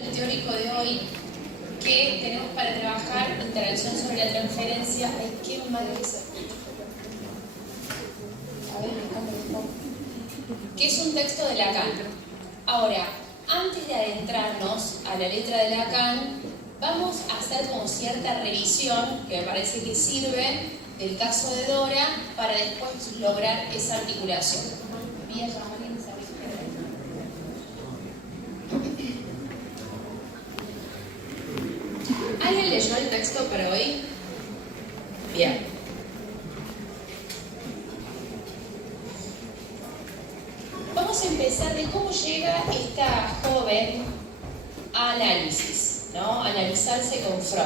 El teórico de hoy que tenemos para trabajar intervención sobre la transferencia. Ay, qué mal es. A ver, que es un texto de Lacan. Ahora, antes de adentrarnos a la letra de Lacan, vamos a hacer como cierta revisión, que me parece que sirve, del caso de Dora, para después lograr esa articulación. Bien, ¿alguien leyó el texto para hoy? Bien. Vamos a empezar de cómo llega esta joven a análisis, ¿no? A analizarse con Freud.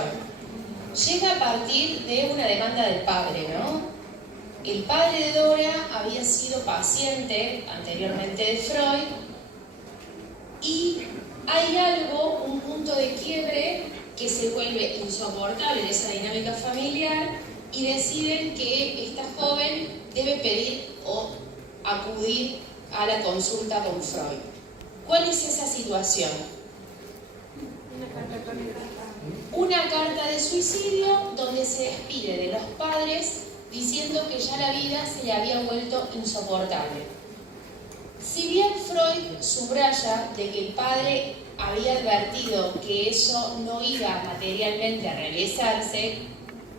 Llega a partir de una demanda del padre, ¿no? El padre de Dora había sido paciente anteriormente de Freud y hay algo, un punto de quiebre que se vuelve insoportable en esa dinámica familiar y deciden que esta joven debe pedir o acudir a la consulta con Freud. ¿Cuál es esa situación? Una carta de suicidio donde se despide de los padres diciendo que ya la vida se le había vuelto insoportable. Si bien Freud subraya de que el padre había advertido que eso no iba materialmente a realizarse,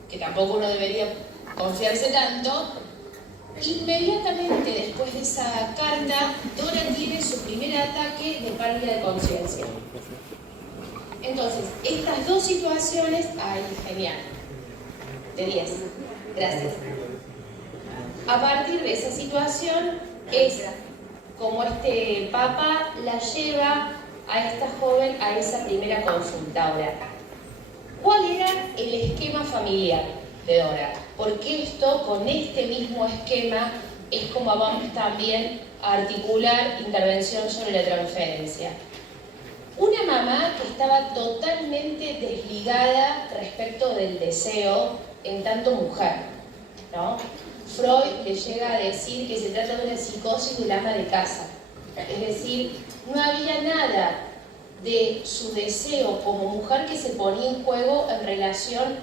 que tampoco uno debería confiarse tanto, inmediatamente después de esa carta, Dora tiene su primer ataque de pérdida de conciencia. Entonces, estas dos situaciones, ¡ay, genial! De 10. Gracias. A partir de esa situación, es como este papa la lleva a esta joven a esa primera consulta. Ahora, ¿cuál era el esquema familiar de Dora? Porque esto, con este mismo esquema, es como vamos también a articular intervención sobre la transferencia. Una mamá que estaba totalmente desligada respecto del deseo en tanto mujer, ¿no? Freud le llega a decir que se trata de una psicosis del ama de casa. Es decir, no había nada de su deseo como mujer que se ponía en juego en relación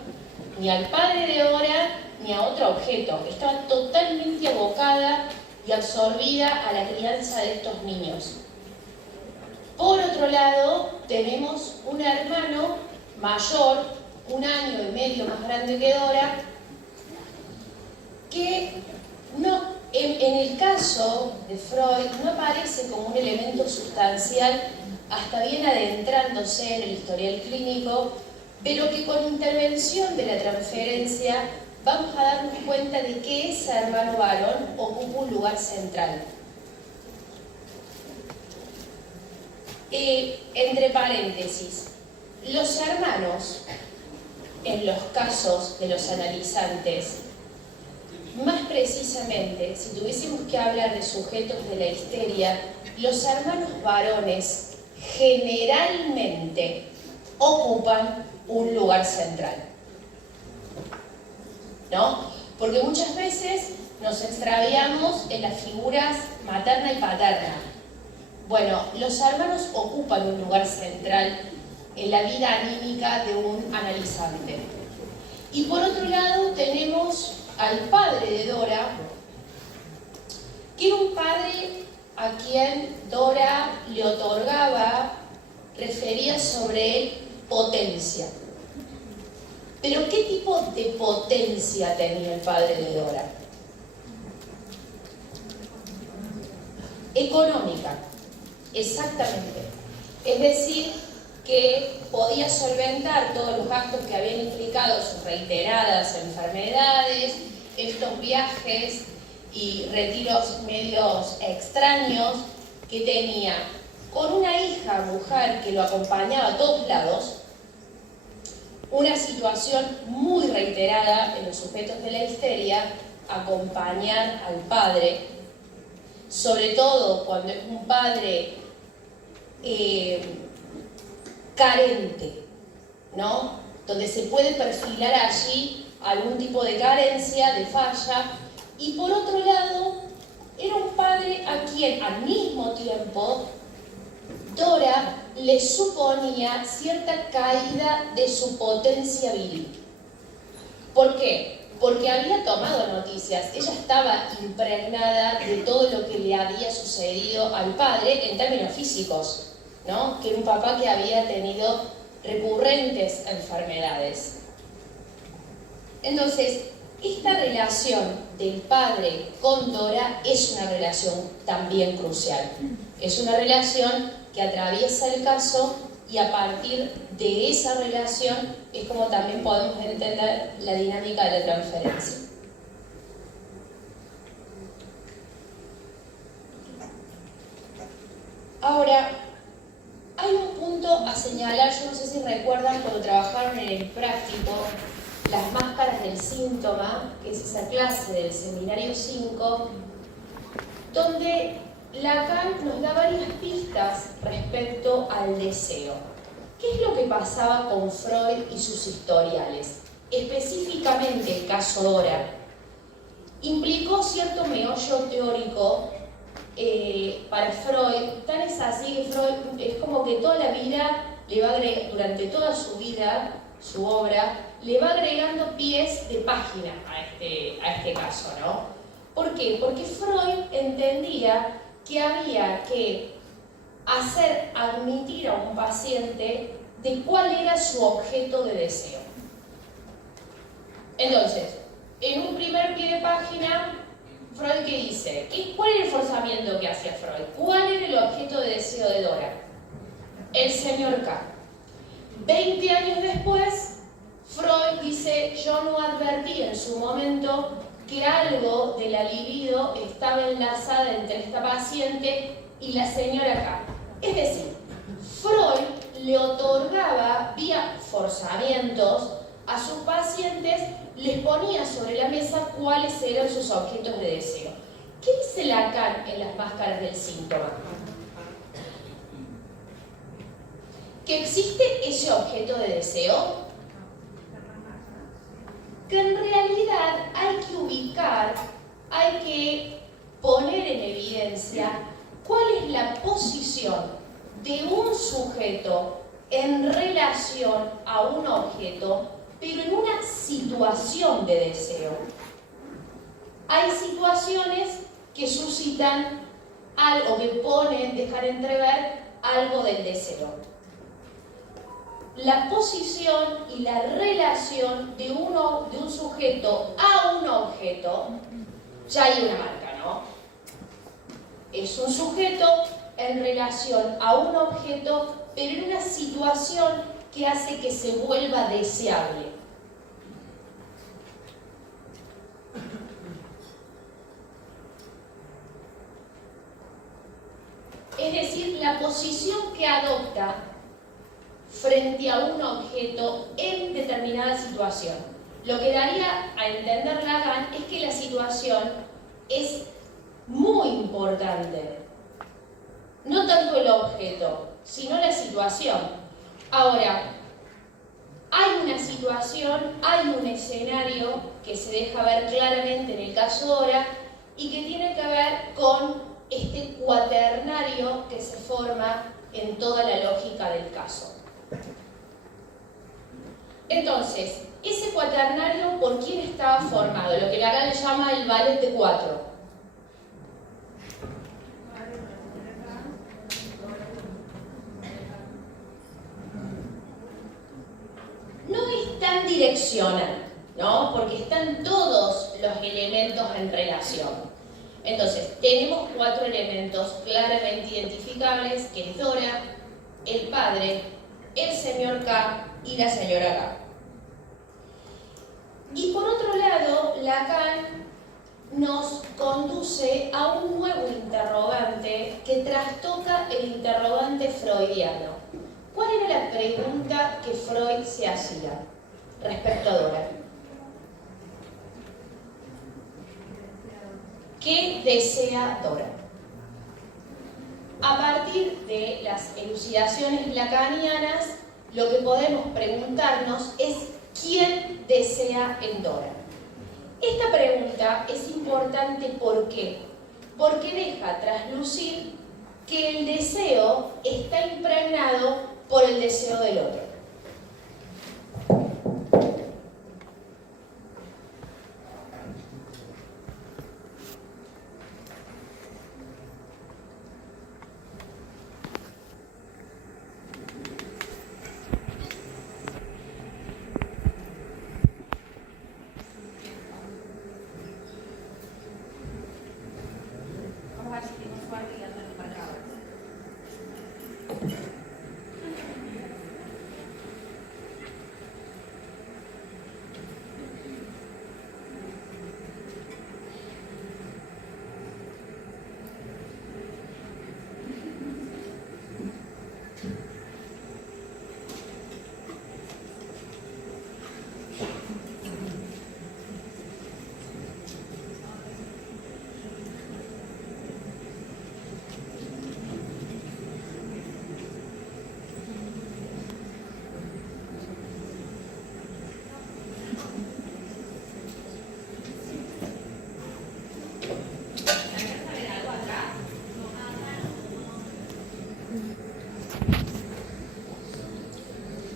ni al padre de Dora ni a otro objeto. Estaba totalmente abocada y absorbida a la crianza de estos niños. Por otro lado, tenemos un hermano mayor, 1 año y medio más grande que Dora, que no, en el caso de Freud no aparece como un elemento sustancial hasta bien adentrándose en el historial clínico, pero que con intervención de la transferencia vamos a darnos cuenta de que ese hermano varón ocupa un lugar central. Entre paréntesis, los hermanos, en los casos de los analizantes, más precisamente, si tuviésemos que hablar de sujetos de la histeria, los hermanos varones generalmente ocupan un lugar central, ¿no? Porque muchas veces nos extraviamos en las figuras materna y paterna. Bueno, los hermanos ocupan un lugar central en la vida anímica de un analizante. Y por otro lado tenemos al padre de Dora, que era un padre a quien Dora le otorgaba, refería sobre él, potencia. Pero ¿qué tipo de potencia tenía el padre de Dora? Económica. Exactamente. Es decir, que podía solventar todos los gastos que habían implicado sus reiteradas enfermedades, estos viajes y retiros medios extraños que tenía, con una hija, mujer, que lo acompañaba a todos lados, una situación muy reiterada en los sujetos de la histeria, acompañar al padre, sobre todo cuando es un padre carente, ¿no? Donde se puede perfilar allí algún tipo de carencia, de falla, y por otro lado, era un padre a quien al mismo tiempo Dora le suponía cierta caída de su potencia viril. ¿Por qué? Porque había tomado noticias, ella estaba impregnada de todo lo que le había sucedido al padre en términos físicos, ¿no? Que era un papá que había tenido recurrentes enfermedades. Entonces, esta relación del padre con Dora es una relación también crucial. Es una relación que atraviesa el caso y a partir de esa relación es como también podemos entender la dinámica de la transferencia. Ahora, hay un punto a señalar, yo no sé si recuerdan cuando trabajaron en el práctico las máscaras del síntoma, que es esa clase del seminario 5, donde Lacan nos da varias pistas respecto al deseo. ¿Qué es lo que pasaba con Freud y sus historiales? Específicamente el caso Dora. Implicó cierto meollo teórico para Freud. Tan es así que Freud es como que toda la vida le va agregando, durante toda su vida, su obra, le va agregando pies de página a este caso, ¿no? ¿Por qué? Porque Freud entendía que había que hacer admitir a un paciente de cuál era su objeto de deseo. Entonces, en un primer pie de página, Freud ¿qué dice? ¿Cuál era el forzamiento que hacía Freud? ¿Cuál era el objeto de deseo de Dora? El señor K. 20 años después, Freud dice, yo no advertí en su momento que algo de la libido estaba enlazada entre esta paciente y la señora K. Es decir, Freud le otorgaba vía forzamientos a sus pacientes, les ponía sobre la mesa cuáles eran sus objetos de deseo. ¿Qué dice Lacan en las máscaras del síntoma? Que existe ese objeto de deseo, que en realidad hay que ubicar, hay que poner en evidencia cuál es la posición de un sujeto en relación a un objeto, pero en una situación de deseo. Hay situaciones que suscitan algo, que ponen, dejar entrever algo del deseo. La posición y la relación de un sujeto a un objeto, ya hay una marca, ¿no? Es un sujeto en relación a un objeto, pero en una situación que hace que se vuelva deseable. Es decir, la posición que adopta frente a un objeto en determinada situación. Lo que daría a entender Lacan es que la situación es muy importante. No tanto el objeto, sino la situación. Ahora, hay una situación, hay un escenario que se deja ver claramente en el caso Dora y que tiene que ver con este cuaternario que se forma en toda la lógica del caso. Entonces, ese cuaternario, ¿por quién estaba formado? Lo que Lacan le llama el ballet de cuatro. No es tan direccional, ¿no? Porque están todos los elementos en relación. Entonces, tenemos 4 elementos claramente identificables, que es Dora, el padre, el señor K y la señora K. Y por otro lado, Lacan nos conduce a un nuevo interrogante que trastoca el interrogante freudiano. ¿Cuál era la pregunta que Freud se hacía respecto a Dora? ¿Qué desea Dora? A partir de las elucidaciones lacanianas, lo que podemos preguntarnos es ¿quién desea en Dora? Esta pregunta es importante, ¿por qué? Porque deja traslucir que el deseo está impregnado por el deseo del otro.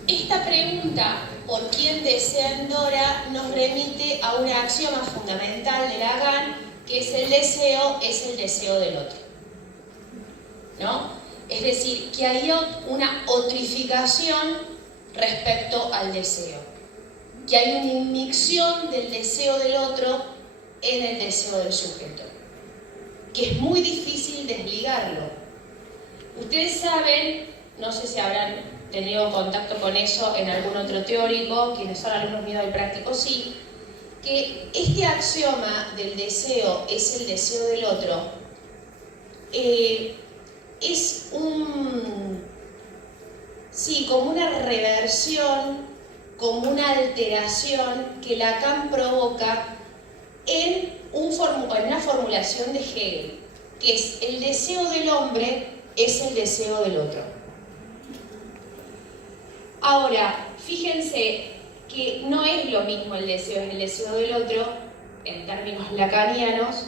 Esta pregunta, ¿por quién desea Endora?, nos remite a un axioma fundamental de Lacan, que es el deseo del otro, ¿no? Es decir, que hay una otrificación respecto al deseo, que hay una inmixción del deseo del otro en el deseo del sujeto, que es muy difícil desligarlo. Ustedes saben, no sé si habrán tenido contacto con eso en algún otro teórico, quienes son alumnos míos del práctico sí, que este axioma del deseo es el deseo del otro, es como una reversión, como una alteración que Lacan provoca en una formulación de Hegel, que es el deseo del hombre es el deseo del otro. Ahora, fíjense que no es lo mismo el deseo del otro, en términos lacanianos,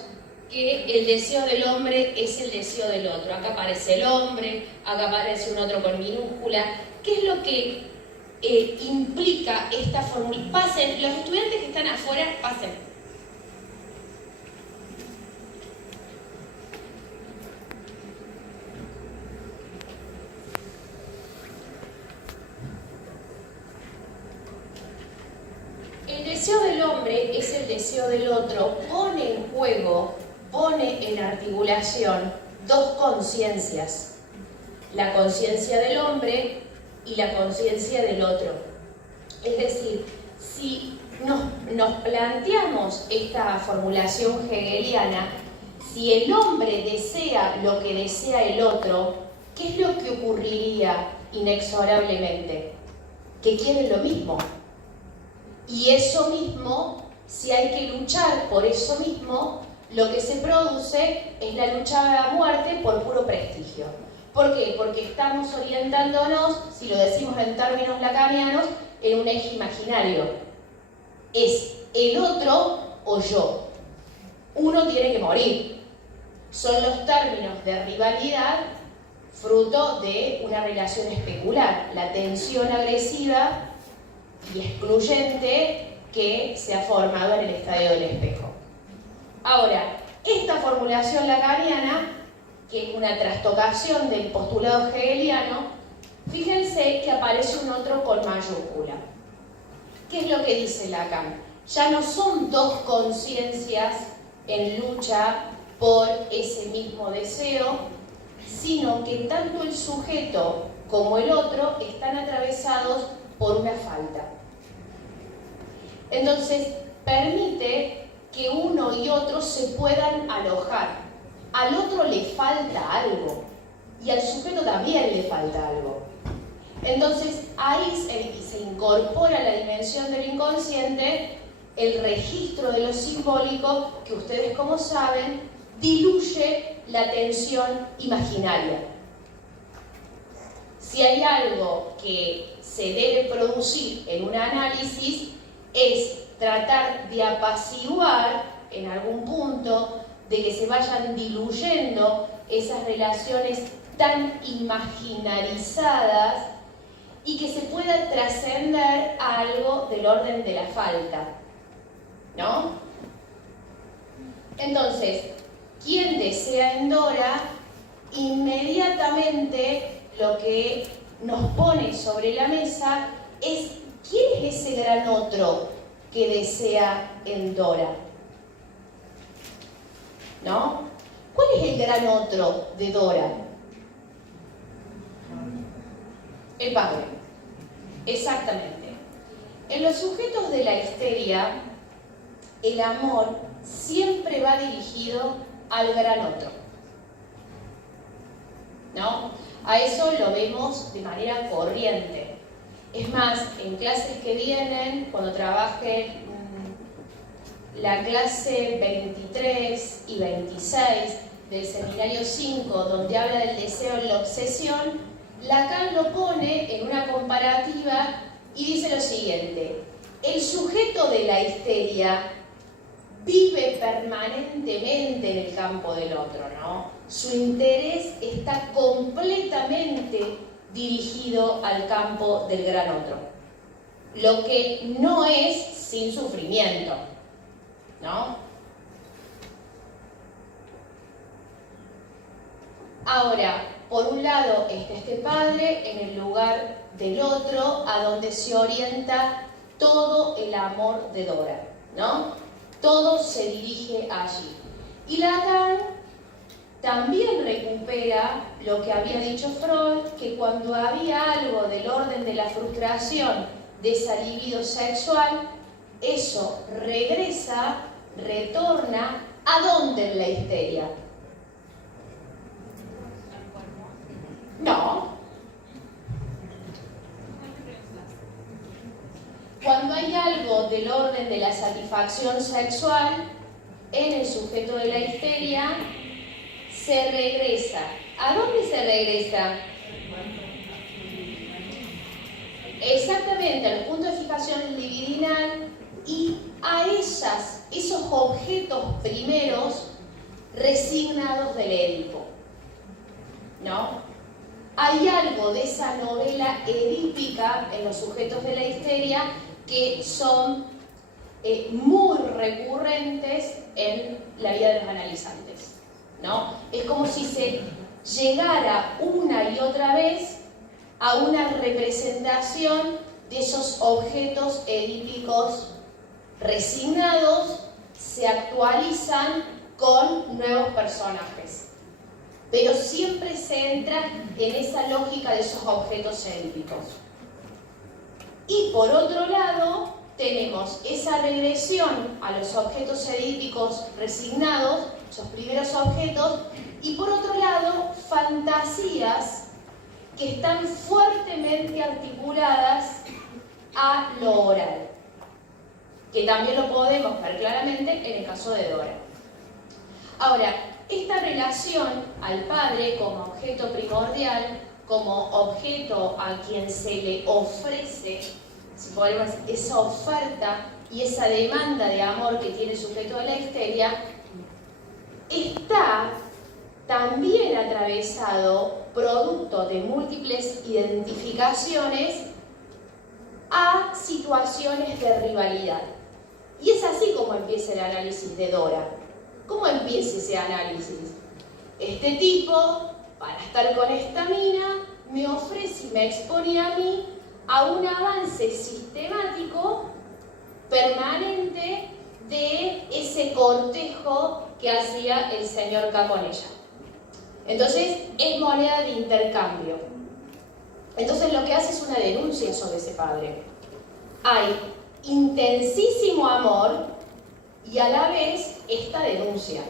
que el deseo del hombre es el deseo del otro. Acá aparece el hombre, acá aparece un otro con minúscula. ¿Qué es lo que implica esta fórmula? Pasen, los estudiantes que están afuera, pasen. El deseo del hombre es el deseo del otro, pone en juego, pone en articulación dos conciencias, la conciencia del hombre y la conciencia del otro. Es decir, si nos planteamos esta formulación hegeliana, si el hombre desea lo que desea el otro, ¿qué es lo que ocurriría inexorablemente? Que quieren lo mismo. Y eso mismo, si hay que luchar por eso mismo, lo que se produce es la lucha a muerte por puro prestigio. ¿Por qué? Porque estamos orientándonos, si lo decimos en términos lacanianos, en un eje imaginario. Es el otro o yo. Uno tiene que morir. Son los términos de rivalidad fruto de una relación especular. La tensión agresiva y excluyente que se ha formado en el estadio del espejo. Ahora, esta formulación lacaniana, que es una trastocación del postulado hegeliano, fíjense que aparece un otro con mayúscula. ¿Qué es lo que dice Lacan? Ya no son dos conciencias en lucha por ese mismo deseo, sino que tanto el sujeto como el otro están atravesados por una falta. Entonces, permite que uno y otro se puedan alojar. Al otro le falta algo y al sujeto también le falta algo. Entonces, ahí se incorpora la dimensión del inconsciente, el registro de lo simbólico, que ustedes, como saben, diluye la tensión imaginaria. Si hay algo que se debe producir en un análisis, es tratar de apaciguar en algún punto, de que se vayan diluyendo esas relaciones tan imaginarizadas y que se pueda trascender a algo del orden de la falta, ¿no? Entonces, quien desea en Dora, inmediatamente lo que nos pone sobre la mesa es ¿quién es ese gran otro que desea en Dora? ¿No? ¿Cuál es el gran otro de Dora? El padre. Exactamente. En los sujetos de la histeria, el amor siempre va dirigido al gran otro, ¿no? A eso lo vemos de manera corriente. Es más, en clases que vienen, cuando trabaje la clase 23 y 26 del seminario 5, donde habla del deseo en la obsesión, Lacan lo pone en una comparativa y dice lo siguiente: el sujeto de la histeria vive permanentemente en el campo del otro, ¿no? Su interés está completamente dirigido al campo del gran otro, lo que no es sin sufrimiento, ¿no? Ahora, por un lado está este padre en el lugar del otro, a donde se orienta todo el amor de Dora, ¿no? Todo se dirige allí. Y Lacan también recupera lo que había dicho Freud, que cuando había algo del orden de la frustración de esa libido sexual, eso retorna, ¿a dónde en la histeria? No. Cuando hay algo del orden de la satisfacción sexual en el sujeto de la histeria, se regresa. ¿A dónde se regresa? Exactamente, al punto de fijación libidinal y a esos objetos primeros resignados del Edipo, ¿no? Hay algo de esa novela edípica en los sujetos de la histeria que son muy recurrentes en la vida de los analizantes, ¿no? Es como si se llegara una y otra vez a una representación de esos objetos edípicos resignados, se actualizan con nuevos personajes. Pero siempre se entra en esa lógica de esos objetos edípicos. Y por otro lado, tenemos esa regresión a los objetos edípicos resignados, esos primeros objetos, y por otro lado, fantasías que están fuertemente articuladas a lo oral, que también lo podemos ver claramente en el caso de Dora. Ahora, esta relación al padre como objeto primordial, como objeto a quien se le ofrece, si podemos decir, esa oferta y esa demanda de amor que tiene el sujeto de la histeria, está también atravesado, producto de múltiples identificaciones, a situaciones de rivalidad. Y es así como empieza el análisis de Dora. ¿Cómo empieza ese análisis? Este tipo, para estar con esta mina, me ofrece y me expone a mí a un avance sistemático, permanente, de ese cortejo que hacía el señor K con ella. Entonces, es moneda de intercambio. Entonces, lo que hace es una denuncia sobre ese padre. Hay intensísimo amor y a la vez esta denuncia.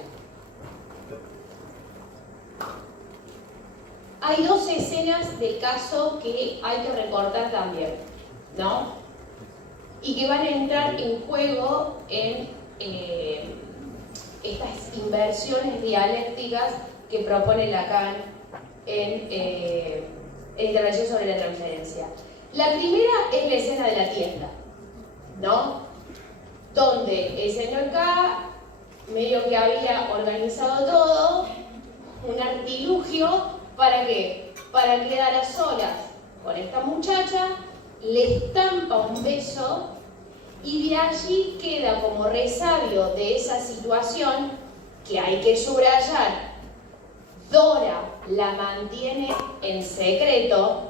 Hay dos escenas del caso que hay que recortar también, ¿no? Y que van a entrar en juego en estas inversiones dialécticas que propone Lacan en Intervención sobre la transferencia. La primera es la escena de la tienda, ¿no? Donde el señor K medio que había organizado todo un artilugio, ¿para qué? Para quedar a solas con esta muchacha, le estampa un beso y de allí queda como resabio de esa situación que hay que subrayar. Dora la mantiene en secreto,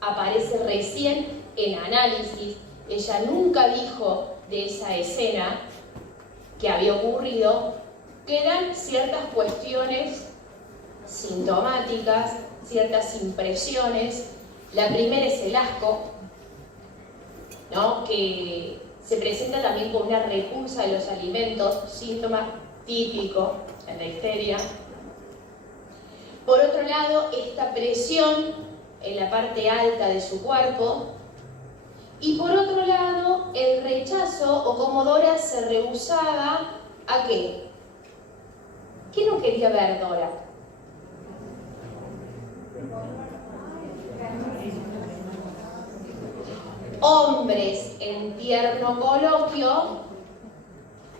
aparece recién en análisis, ella nunca dijo de esa escena que había ocurrido, quedan ciertas cuestiones sintomáticas, ciertas impresiones. La primera es el asco, ¿no? Que se presenta también con una repulsa de los alimentos, síntoma típico en la histeria. Por otro lado, esta presión en la parte alta de su cuerpo. Y por otro lado, el rechazo, o como Dora se rehusaba ¿a qué? ¿Qué no quería ver Dora? Hombres en tierno coloquio,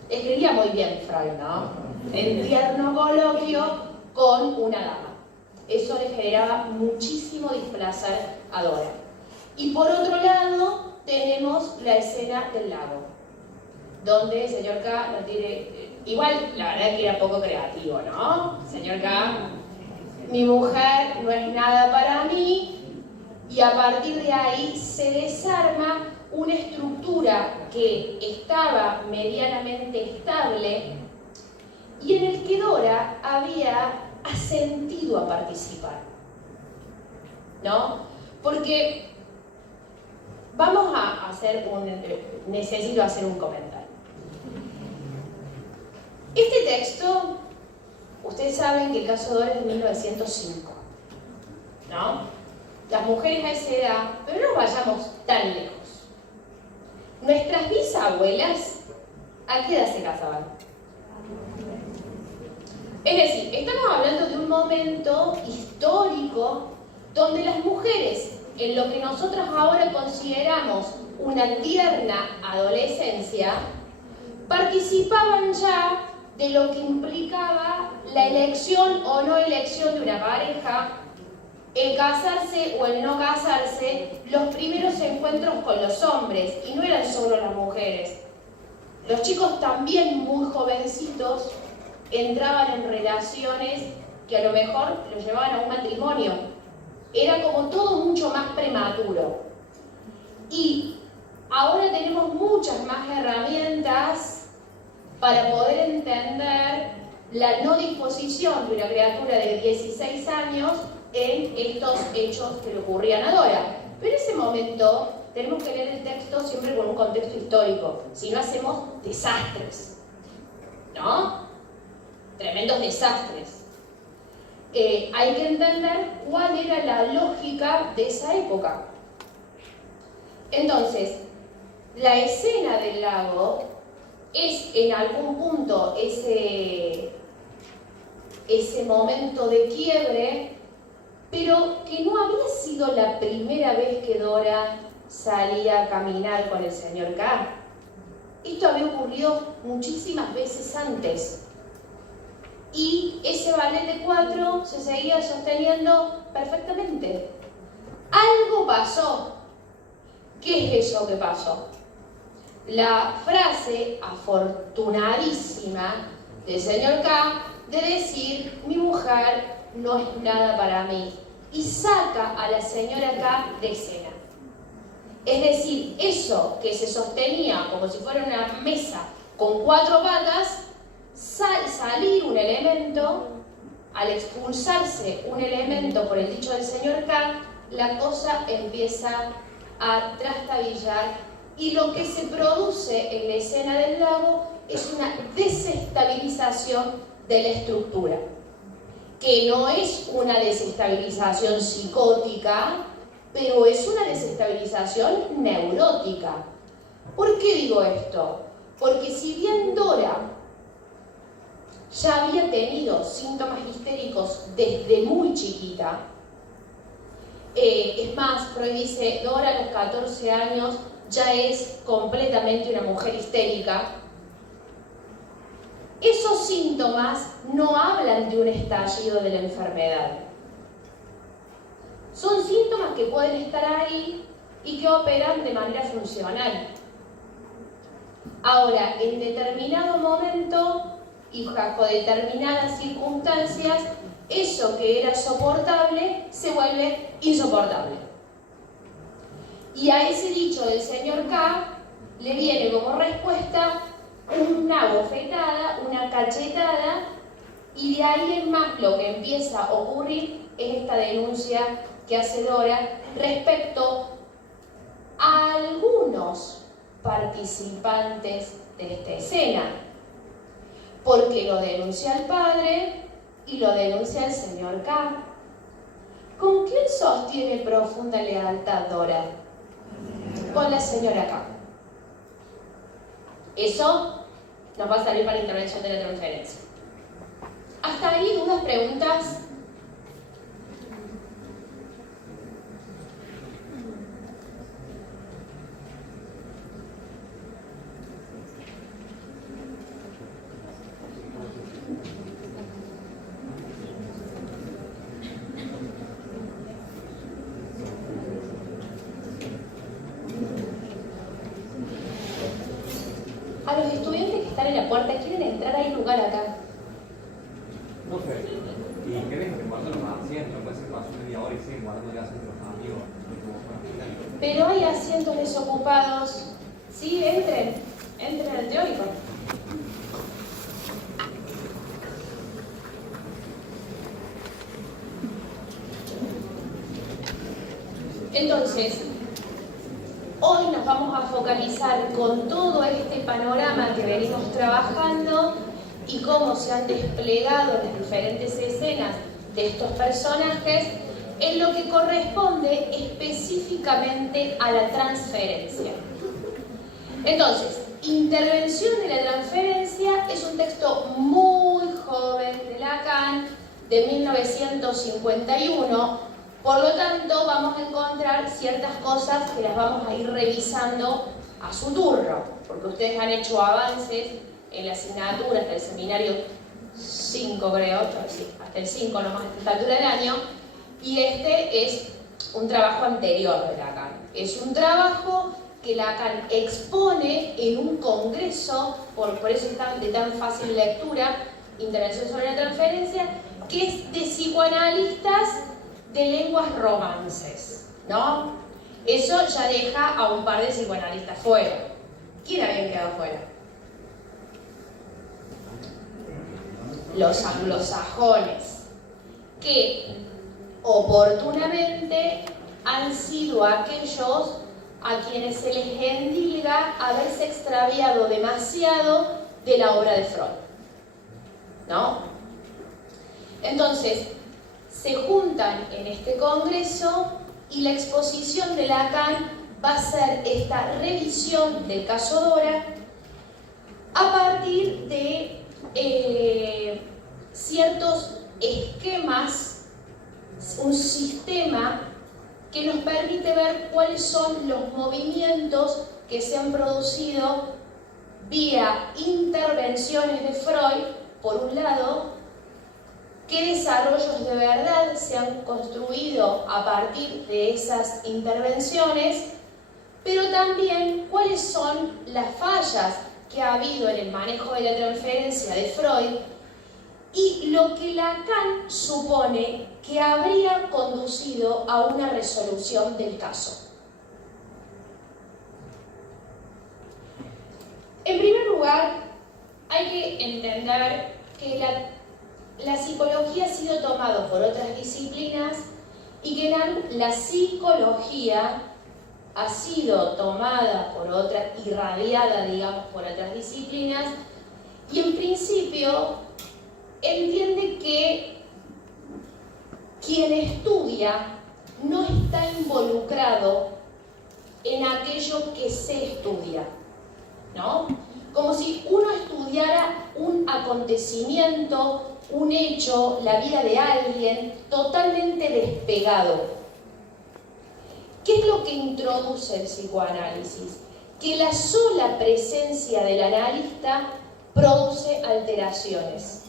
escribía muy bien Freud, ¿no? En tierno coloquio con una dama. Eso le generaba muchísimo displacer a Dora. Y por otro lado, tenemos la escena del lago, donde el señor K no tiene... Igual, la verdad es que era poco creativo, ¿no? Señor K, mi mujer no es nada para mí, y a partir de ahí se desarma una estructura que estaba medianamente estable y en el que Dora había asentido a participar, ¿no? Porque vamos a hacer necesito hacer un comentario. Este texto, ustedes saben que el caso Dora es de 1905, ¿no? Las mujeres a esa edad, pero no vayamos tan lejos. Nuestras bisabuelas, ¿a qué edad se casaban? Es decir, estamos hablando de un momento histórico donde las mujeres, en lo que nosotros ahora consideramos una tierna adolescencia, participaban ya de lo que implicaba la elección o no elección de una pareja, el casarse o el no casarse, los primeros encuentros con los hombres, y no eran solo las mujeres. Los chicos también muy jovencitos entraban en relaciones que a lo mejor los llevaban a un matrimonio. Era como todo mucho más prematuro. Y ahora tenemos muchas más herramientas para poder entender la no disposición de una criatura de 16 años en estos hechos que le ocurrían a Dora. Pero en ese momento tenemos que leer el texto siempre con un contexto histórico, si no hacemos desastres, ¿no? Tremendos desastres. Hay que entender cuál era la lógica de esa época. Entonces, la escena del lago es en algún punto ese momento de quiebre, pero que no había sido la primera vez que Dora salía a caminar con el señor K. Esto había ocurrido muchísimas veces antes. Y ese ballet de 4 se seguía sosteniendo perfectamente. Algo pasó. ¿Qué es eso que pasó? La frase afortunadísima del señor K de decir, mi mujer no es nada para mí, y saca a la señora K de escena. Es decir, eso que se sostenía como si fuera una mesa con 4 patas, salir un elemento, al expulsarse un elemento por el dicho del señor K, la cosa empieza a trastabillar y lo que se produce en la escena del lago es una desestabilización de la estructura, que no es una desestabilización psicótica, pero es una desestabilización neurótica. ¿Por qué digo esto? Porque si bien Dora ya había tenido síntomas histéricos desde muy chiquita, es más, Freud dice, Dora a los 14 años ya es completamente una mujer histérica. esos síntomas no hablan de un estallido de la enfermedad. Son síntomas que pueden estar ahí y que operan de manera funcional. Ahora, en determinado momento y bajo determinadas circunstancias, eso que era soportable se vuelve insoportable. Y a ese dicho del señor K le viene como respuesta una bofetada, una cachetada, y de ahí en más lo que empieza a ocurrir es esta denuncia que hace Dora respecto a algunos participantes de esta escena, porque lo denuncia el padre y lo denuncia el señor K. ¿Con quién sostiene profunda lealtad Dora? Con la señora K. Eso nos va a salir para la intervención de la transferencia. ¿Hasta ahí dudas, preguntas? A los estudiantes que están en la puerta, ¿quieren entrar? Hay lugar acá. No sé. ¿Y crees que cuando los asientos, pues se pasó media hora y siguen guardando ya asientos los amigos? Pero hay asientos desocupados. Sí, entren. Entren al teórico. Entonces, hoy nos vamos a focalizar con todo este panorama que venimos trabajando y cómo se han desplegado las diferentes escenas de estos personajes en lo que corresponde específicamente a la transferencia. Entonces, Intervención de la transferencia es un texto muy joven de Lacan, de 1951, por lo tanto vamos a encontrar ciertas cosas que las vamos a ir revisando a su turno, porque ustedes han hecho avances en la asignatura hasta el seminario 5, creo, hasta el 5 nomás a esta altura del año, y este es un trabajo anterior de Lacan. Es un trabajo que Lacan expone en un congreso, por eso es de tan fácil lectura, Intervención sobre la transferencia, que es de psicoanalistas de lenguas romances, ¿no? Eso ya deja a un par de psicoanalistas fuera. ¿Quién habían quedado fuera? Los anglosajones, que oportunamente han sido aquellos a quienes se les endilga haberse extraviado demasiado de la obra de Freud, ¿no? Entonces, se juntan en este congreso y la exposición de Lacan va a ser esta revisión del caso Dora a partir de ciertos esquemas, un sistema que nos permite ver cuáles son los movimientos que se han producido vía intervenciones de Freud, por un lado, qué desarrollos de verdad se han construido a partir de esas intervenciones, pero también cuáles son las fallas que ha habido en el manejo de la transferencia de Freud y lo que Lacan supone que habría conducido a una resolución del caso. En primer lugar, hay que entender que la psicología ha sido tomada por otras disciplinas y que la psicología ha sido tomada por otras, irradiada, digamos, por otras disciplinas, y en principio entiende que quien estudia no está involucrado en aquello que se estudia, ¿no? Como si uno estudiara un acontecimiento, un hecho, la vida de alguien, totalmente despegado. ¿Qué es lo que introduce el psicoanálisis? Que la sola presencia del analista produce alteraciones.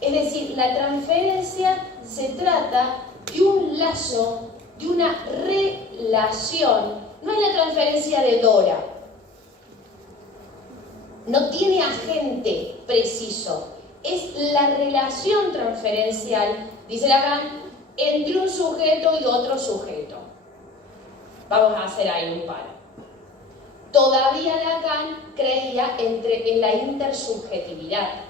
Es decir, la transferencia se trata de un lazo, de una relación. No es la transferencia de Dora. No tiene agente preciso. Es la relación transferencial, dice Lacan, entre un sujeto y otro sujeto. Vamos a hacer ahí un paro. Todavía Lacan creía en la intersubjetividad,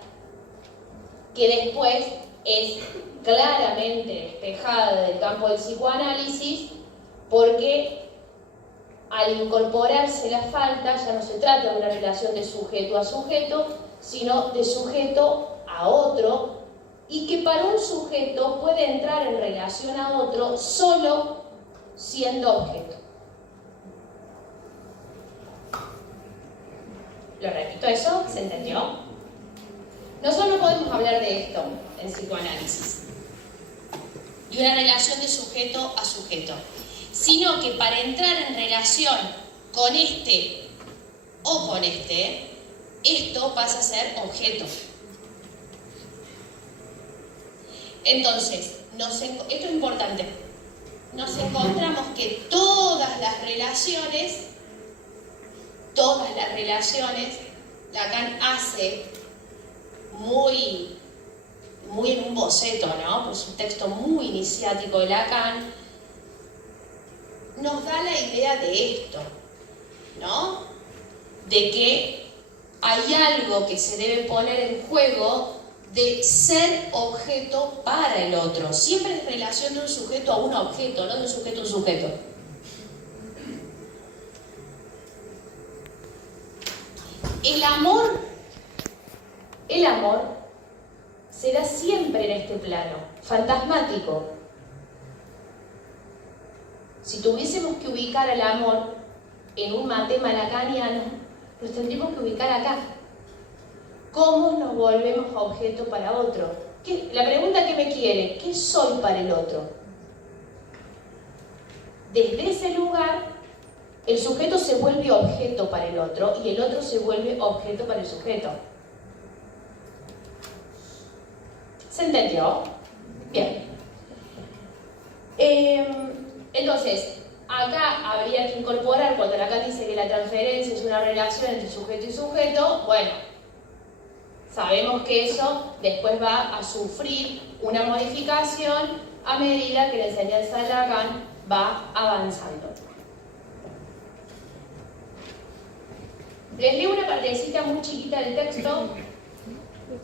que después es claramente despejada del campo del psicoanálisis, porque al incorporarse la falta ya no se trata de una relación de sujeto a sujeto, sino de sujeto a otro, y que para un sujeto puede entrar en relación a otro solo siendo objeto. Lo repito, ¿eso se entendió? Nosotros no podemos hablar de esto en psicoanálisis, de una relación de sujeto a sujeto, sino que para entrar en relación con este o con este, esto pasa a ser objeto. Entonces, esto es importante, nos encontramos que todas las relaciones, Lacan hace muy en un boceto, ¿no? Pues un texto muy iniciático de Lacan, nos da la idea de esto, ¿no? De que hay algo que se debe poner en juego de ser objeto para el otro. Siempre es relación de un sujeto a un objeto, no de un sujeto a un sujeto. El amor se da siempre en este plano, fantasmático. Si tuviésemos que ubicar al amor en un matema lacaniano, nos tendríamos que ubicar acá. ¿Cómo nos volvemos objeto para otro? La pregunta que me quiere, ¿qué soy para el otro? Desde ese lugar, el sujeto se vuelve objeto para el otro y el otro se vuelve objeto para el sujeto. ¿Se entendió? Bien. Entonces, acá habría que incorporar, cuando Lacan dice que la transferencia es una relación entre sujeto y sujeto, bueno, sabemos que eso después va a sufrir una modificación a medida que la enseñanza de Lacan va avanzando. Les leo una partecita muy chiquita del texto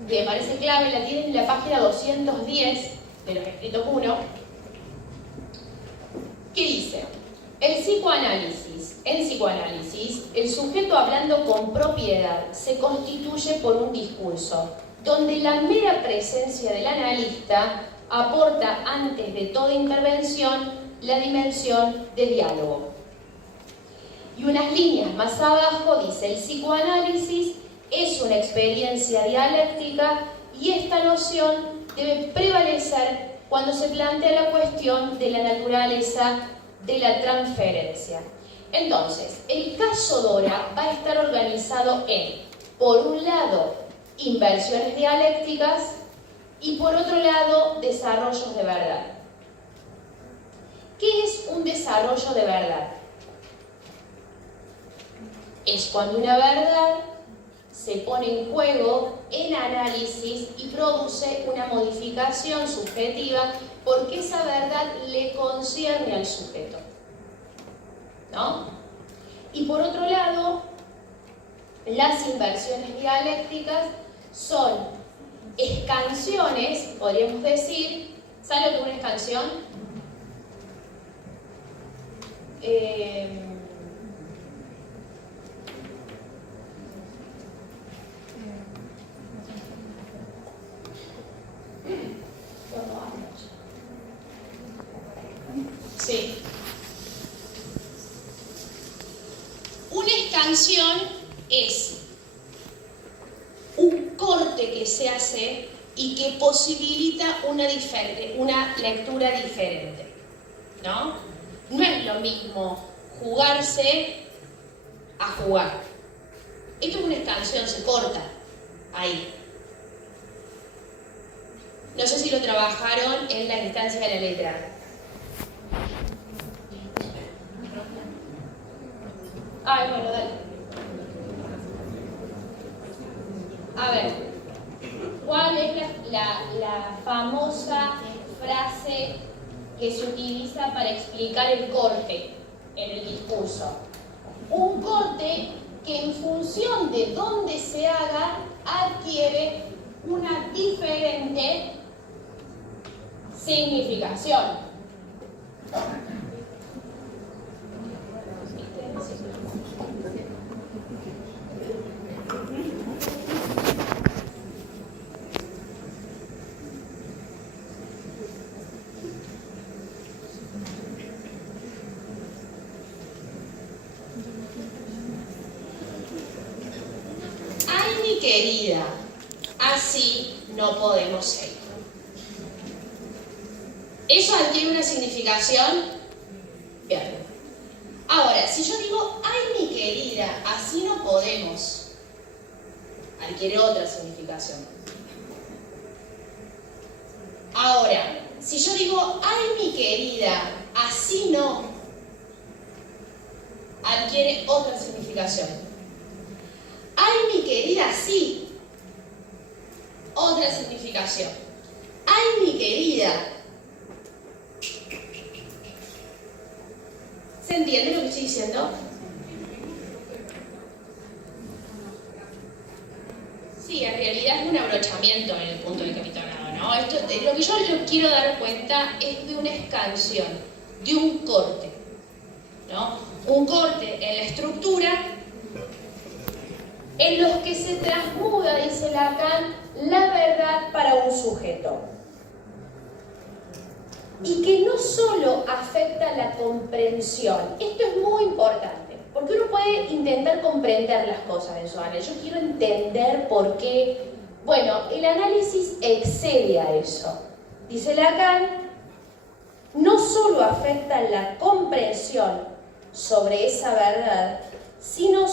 que me parece clave, la tienen en la página 210 de los escritos 1, que dice: en psicoanálisis, el sujeto hablando con propiedad se constituye por un discurso, donde la mera presencia del analista aporta antes de toda intervención la dimensión de diálogo. Y unas líneas más abajo dice: el psicoanálisis es una experiencia dialéctica y esta noción debe prevalecer cuando se plantea la cuestión de la naturaleza de la transferencia. Entonces, el caso Dora va a estar organizado en, por un lado, inversiones dialécticas y por otro lado, desarrollos de verdad. ¿Qué es un desarrollo de verdad? Es cuando una verdad se pone en juego en análisis y produce una modificación subjetiva porque esa verdad le concierne al sujeto, ¿no? Y por otro lado, las inversiones dialécticas son escansiones, podríamos decir. ¿Saben lo que es una escansión? Sí. Una escansión es un corte que se hace y que posibilita una lectura diferente, ¿no? No es lo mismo jugarse a jugar. Esto es una escansión, se corta. Ahí. No sé si lo trabajaron en la instancia de la letra. Ay, bueno, dale. A ver, ¿cuál es la famosa frase que se utiliza para explicar el corte en el discurso? Un corte que en función de dónde se haga adquiere una diferente significación. Ay, mi querida, así no podemos seguir. ¿Eso adquiere una significación? Bien. Ahora, si yo digo, ay, mi querida, así no podemos, adquiere otra significación. Ahora, si yo digo, ay, mi querida, así no, adquiere otra significación. Ay, mi querida, sí, otra significación. Ay, mi querida. ¿Se entiende lo que estoy diciendo? Sí, en realidad es un abrochamiento en el punto del capitonado, ¿no? Lo que yo les quiero dar cuenta es de una escansión, de un corte, ¿no? Un corte en la estructura en los que se transmuda, dice Lacan, la verdad para un sujeto. Y que no solo afecta la comprensión. Esto es muy importante, porque uno puede intentar comprender las cosas en su análisis. Yo quiero entender por qué. Bueno, el análisis excede a eso. Dice Lacan, no solo afecta la comprensión sobre esa verdad, sino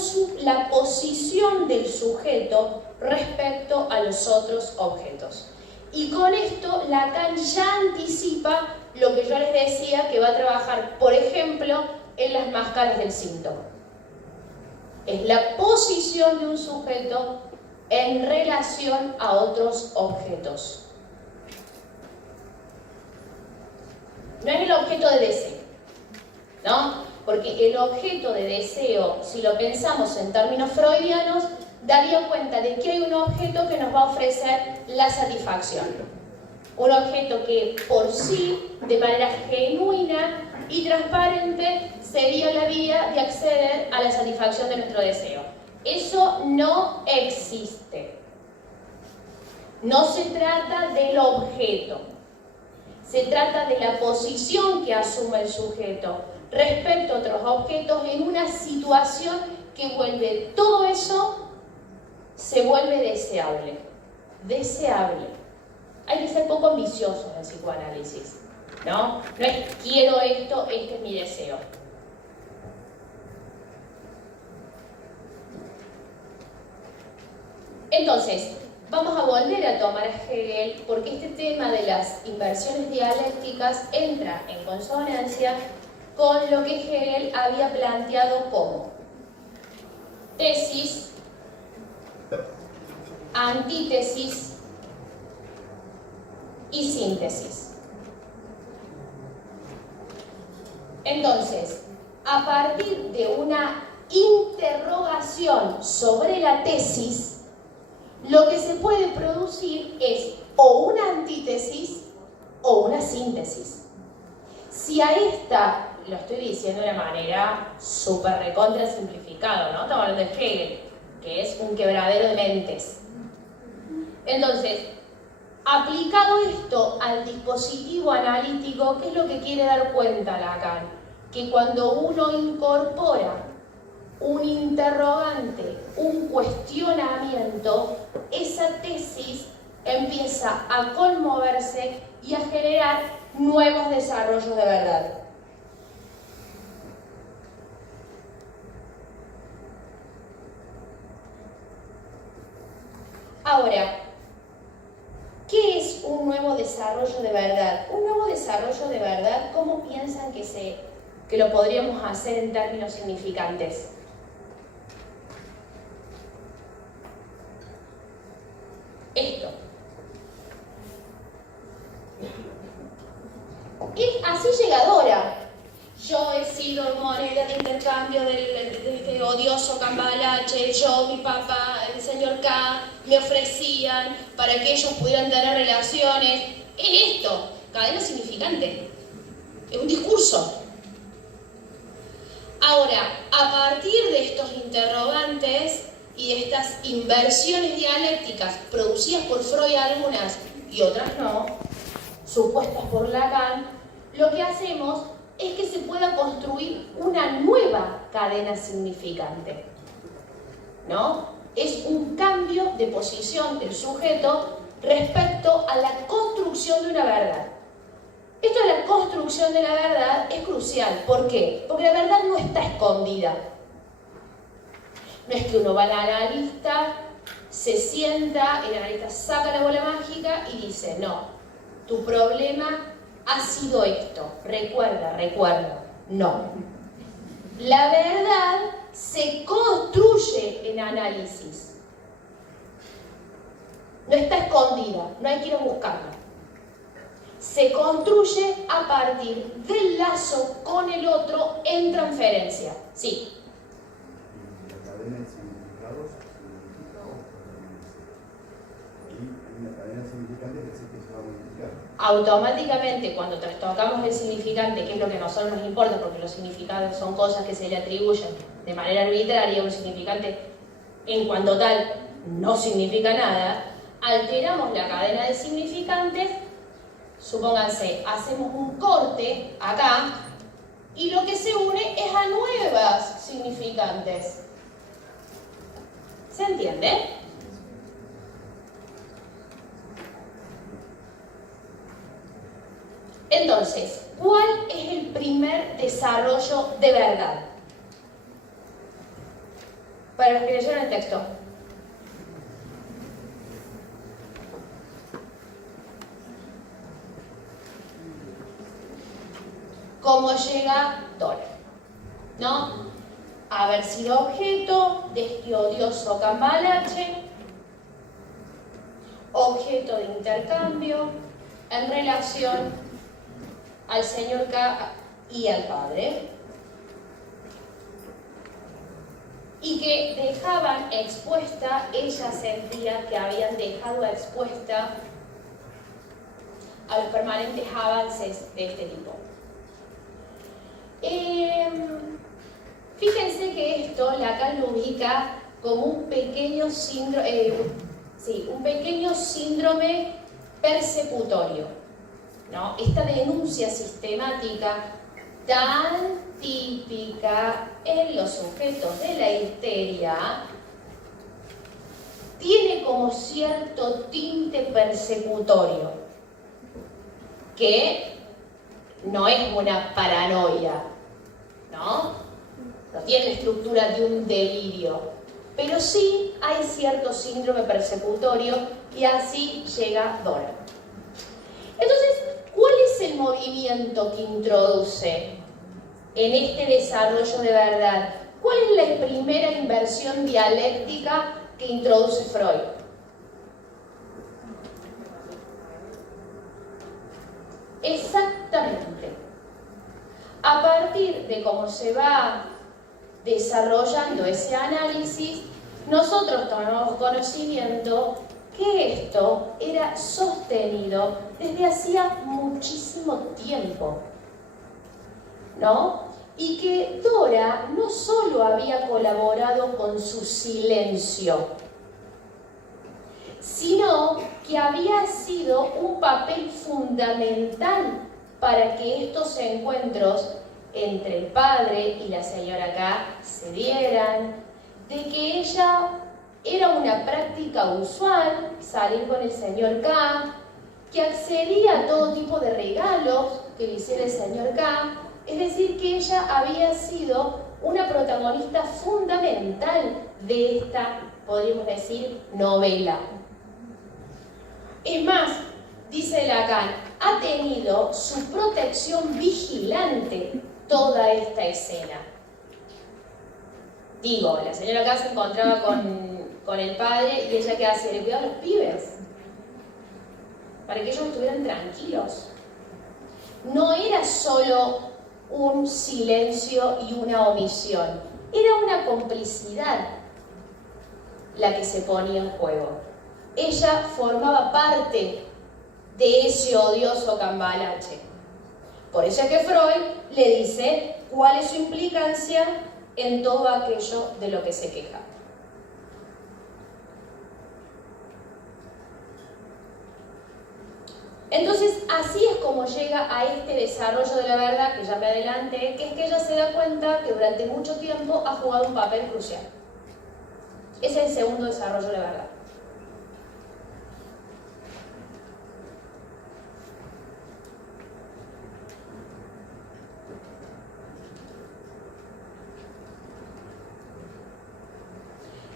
la posición del sujeto respecto a los otros objetos. Y con esto Lacan ya anticipa lo que yo les decía que va a trabajar, por ejemplo, en las máscaras del síntoma. Es la posición de un sujeto en relación a otros objetos. No es el objeto de deseo, ¿no? Porque el objeto de deseo, si lo pensamos en términos freudianos, daría cuenta de que hay un objeto que nos va a ofrecer la satisfacción. Un objeto que por sí, de manera genuina y transparente, sería la vía de acceder a la satisfacción de nuestro deseo. Eso no existe. No se trata del objeto. Se trata de la posición que asume el sujeto respecto a otros objetos en una situación que vuelve todo eso, se vuelve deseable. Deseable. Hay que ser poco ambiciosos en el psicoanálisis, ¿no? No es quiero esto, este es mi deseo. Entonces, vamos a volver a tomar a Hegel porque este tema de las inversiones dialécticas entra en consonancia con lo que Hegel había planteado como tesis, antítesis y síntesis. Entonces, a partir de una interrogación sobre la tesis, lo que se puede producir es o una antítesis o una síntesis. Si a esta, lo estoy diciendo de una manera súper recontra simplificada, ¿no? Estamos hablando de Hegel, que es un quebradero de mentes. Entonces, aplicado esto al dispositivo analítico, ¿qué es lo que quiere dar cuenta Lacan? Que cuando uno incorpora un interrogante, un cuestionamiento, esa tesis empieza a conmoverse y a generar nuevos desarrollos de verdad. Ahora, ¿qué es un nuevo desarrollo de verdad? Un nuevo desarrollo de verdad, ¿cómo piensan que lo podríamos hacer en términos significantes? Esto. Así llega Dora. Yo he sido moneda de intercambio de este odioso cambalache, yo, mi papá, el señor K, me ofrecían para que ellos pudieran tener relaciones. Es esto, cadena significante. Es un discurso. Ahora, a partir de estos interrogantes y de estas inversiones dialécticas producidas por Freud algunas y otras no, supuestas por Lacan, lo que hacemos es que se pueda construir una nueva cadena significante, ¿no? Es un cambio de posición del sujeto respecto a la construcción de una verdad. Esto de la construcción de la verdad es crucial. ¿Por qué? Porque la verdad no está escondida. No es que uno va al analista, se sienta, el analista saca la bola mágica y dice, no, tu problema ha sido esto, recuerda. No. La verdad se construye en análisis. No está escondida, no hay que ir a buscarla. Se construye a partir del lazo con el otro en transferencia. Sí. ¿La cadena de significados significa o y en la cadena significante que se va a modificar? Automáticamente, cuando trastocamos el significante, que es lo que a nosotros nos importa, porque los significados son cosas que se le atribuyen de manera arbitraria, un significante en cuanto tal no significa nada, alteramos la cadena de significantes. Supónganse, hacemos un corte acá y lo que se une es a nuevas significantes. ¿Se entiende? Entonces, ¿cuál es el primer desarrollo de verdad? Para los que leyeron el texto. ¿Cómo llega Dora? ¿No? Haber sido objeto de este odioso cambalache, objeto de intercambio en relación al señor K y al padre, y que dejaban expuesta, ella sentía que habían dejado expuesta a los permanentes avances de este tipo. Fíjense que esto Lacan lo ubica como un pequeño síndrome persecutorio, ¿no? Esta denuncia sistemática tan típica en los sujetos de la histeria tiene como cierto tinte persecutorio, que no es una paranoia, ¿no? No tiene la estructura de un delirio, pero sí hay cierto síndrome persecutorio y así llega Dora. Entonces, ¿cuál es el movimiento que introduce en este desarrollo de verdad? ¿Cuál es la primera inversión dialéctica que introduce Freud? Exactamente. A partir de cómo se va desarrollando ese análisis, nosotros tomamos conocimiento que esto era sostenido desde hacía muchísimo tiempo, ¿no? Y que Dora no solo había colaborado con su silencio, sino que había sido un papel fundamental para que estos encuentros entre el padre y la señora K se dieran, de que ella era una práctica usual salir con el señor K, que accedía a todo tipo de regalos que le hiciera el señor K, es decir, que ella había sido una protagonista fundamental de esta, podríamos decir, novela. Es más, dice Lacan, ha tenido su protección vigilante toda esta escena. Digo, la señora acá se encontraba con el padre y ella, ¿qué hacía? Le cuidaba a los pibes para que ellos estuvieran tranquilos. No era solo un silencio y una omisión, era una complicidad la que se ponía en juego. Ella formaba parte de ese odioso cambalache. Por eso es que Freud le dice cuál es su implicancia en todo aquello de lo que se queja. Entonces, así es como llega a este desarrollo de la verdad, que ya me adelanté, que es que ella se da cuenta que durante mucho tiempo ha jugado un papel crucial. Es el segundo desarrollo de la verdad.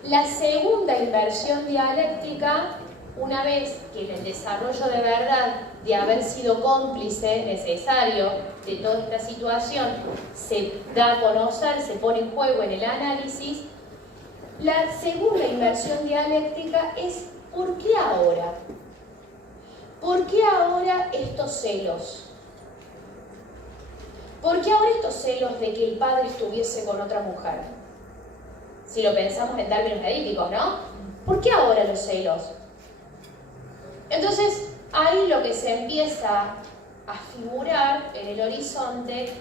La segunda inversión dialéctica, una vez que en el desarrollo de verdad, de haber sido cómplice necesario de toda esta situación, se da a conocer, se pone en juego en el análisis, la segunda inversión dialéctica es ¿por qué ahora? ¿Por qué ahora estos celos? ¿Por qué ahora estos celos de que el padre estuviese con otra mujer? Si lo pensamos en términos edípicos, ¿no? ¿Por qué ahora los celos? Entonces, ahí lo que se empieza a figurar en el horizonte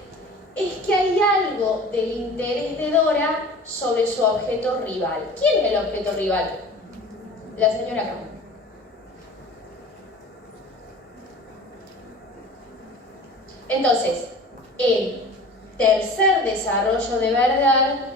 es que hay algo del interés de Dora sobre su objeto rival. ¿Quién es el objeto rival? La señora K. Entonces, el tercer desarrollo de verdad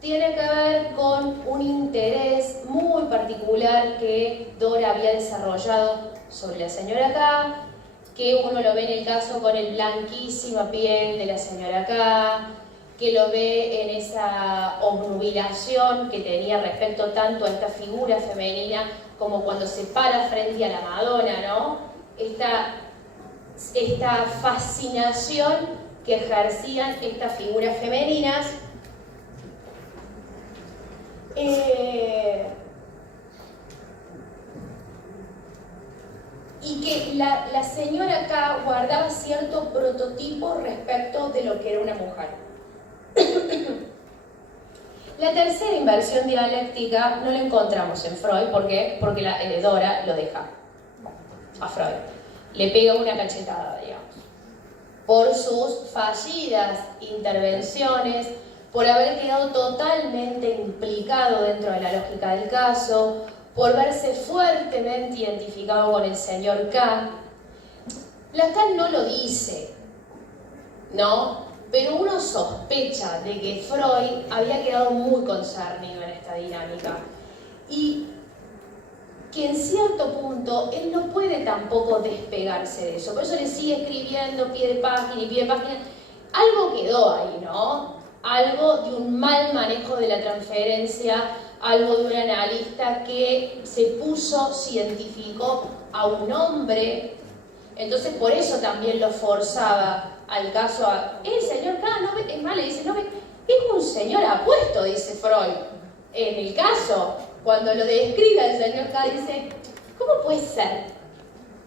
tiene que ver con un interés muy particular que Dora había desarrollado sobre la señora K, que uno lo ve en el caso con el blanquísima piel de la señora K, que lo ve en esa obnubilación que tenía respecto tanto a esta figura femenina como cuando se para frente a la Madonna, ¿no? Esta fascinación que ejercían estas figuras femeninas. Y que la señora acá guardaba cierto prototipo respecto de lo que era una mujer. La tercera inversión dialéctica no la encontramos en Freud. ¿Por qué? Porque Dora lo deja a Freud. Le pega una cachetada, digamos. Por sus fallidas intervenciones, por haber quedado totalmente implicado dentro de la lógica del caso, por verse fuertemente identificado con el señor K. Lacan no lo dice, ¿no? Pero uno sospecha de que Freud había quedado muy concernido en esta dinámica y que en cierto punto él no puede tampoco despegarse de eso. Por eso le sigue escribiendo pie de página y pie de página. Algo quedó ahí, ¿no? Algo de un mal manejo de la transferencia, algo de un analista que se se identificó a un hombre. Entonces por eso también lo forzaba al caso a... El señor K, no ve, es más, le dice, no ve, es un señor apuesto, dice Freud. En el caso, cuando lo describe al señor K, dice, ¿cómo puede ser?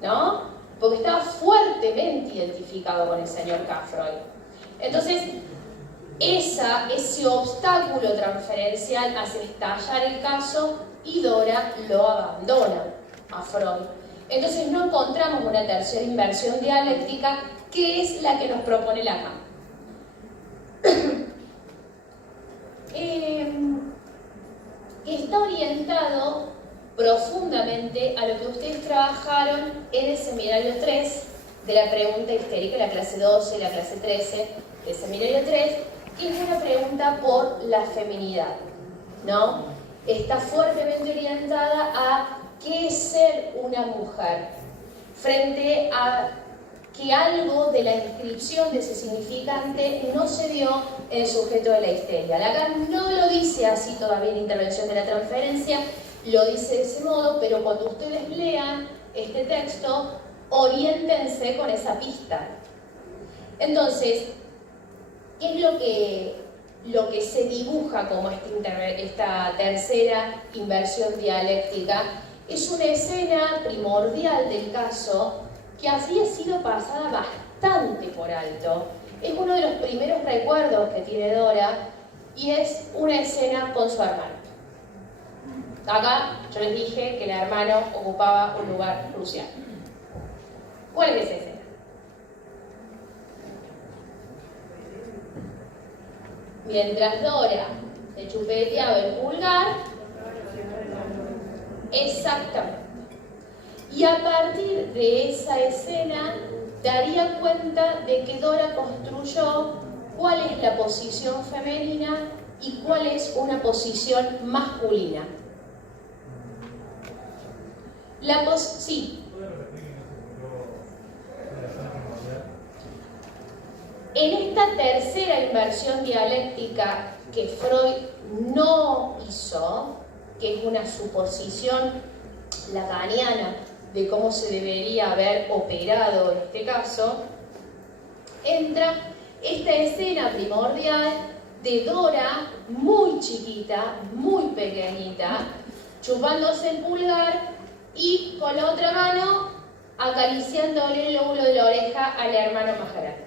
¿No? Porque estaba fuertemente identificado con el señor K, Freud. Entonces, ese obstáculo transferencial hace estallar el caso y Dora lo abandona a Freud. Entonces no encontramos una tercera inversión dialéctica, que es la que nos propone Lacan. Está orientado profundamente a lo que ustedes trabajaron en el seminario 3 de la pregunta histérica, la clase 12 y la clase 13 del seminario 3, que es una pregunta por la feminidad, ¿no? Está fuertemente orientada a qué es ser una mujer, frente a que algo de la inscripción de ese significante no se dio en el sujeto de la histeria. Lacan no lo dice así todavía en Intervención de la Transferencia, lo dice de ese modo, pero cuando ustedes lean este texto, oriéntense con esa pista. Entonces, ¿qué es lo que se dibuja como esta tercera inversión dialéctica? Es una escena primordial del caso que había sido pasada bastante por alto. Es uno de los primeros recuerdos que tiene Dora y es una escena con su hermano. Acá yo les dije que el hermano ocupaba un lugar crucial. ¿Cuál es esa escena? Mientras Dora se chupeteaba el pulgar, exactamente. Y a partir de esa escena daría cuenta de que Dora construyó cuál es la posición femenina y cuál es una posición masculina. Sí. En esta tercera inversión dialéctica que Freud no hizo, que es una suposición lacaniana de cómo se debería haber operado este caso, entra esta escena primordial de Dora muy chiquita, muy pequeñita, chupándose el pulgar y con la otra mano acariciándole el lóbulo de la oreja al hermano más grande.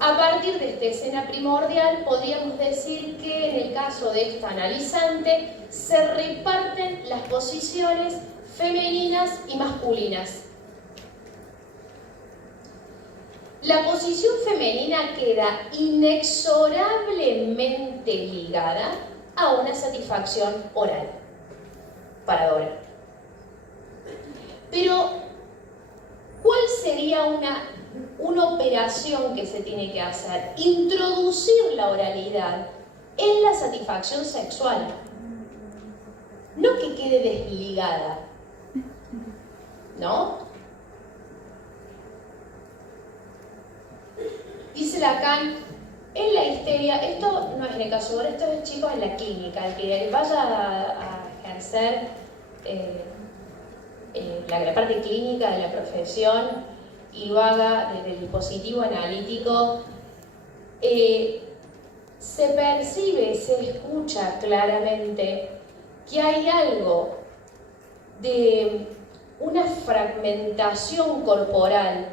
A partir de esta escena primordial, podríamos decir que en el caso de esta analizante se reparten las posiciones femeninas y masculinas. La posición femenina queda inexorablemente ligada a una satisfacción oral para Dora. Pero, ¿cuál sería una operación que se tiene que hacer? Introducir la oralidad en la satisfacción sexual. No que quede desligada, ¿no? Dice Lacan, en la histeria, esto no es en el caso de Dora, esto es, chicos, en la clínica, el que vaya a ejercer la parte clínica de la profesión y lo haga desde el dispositivo analítico, se percibe, se escucha claramente que hay algo de una fragmentación corporal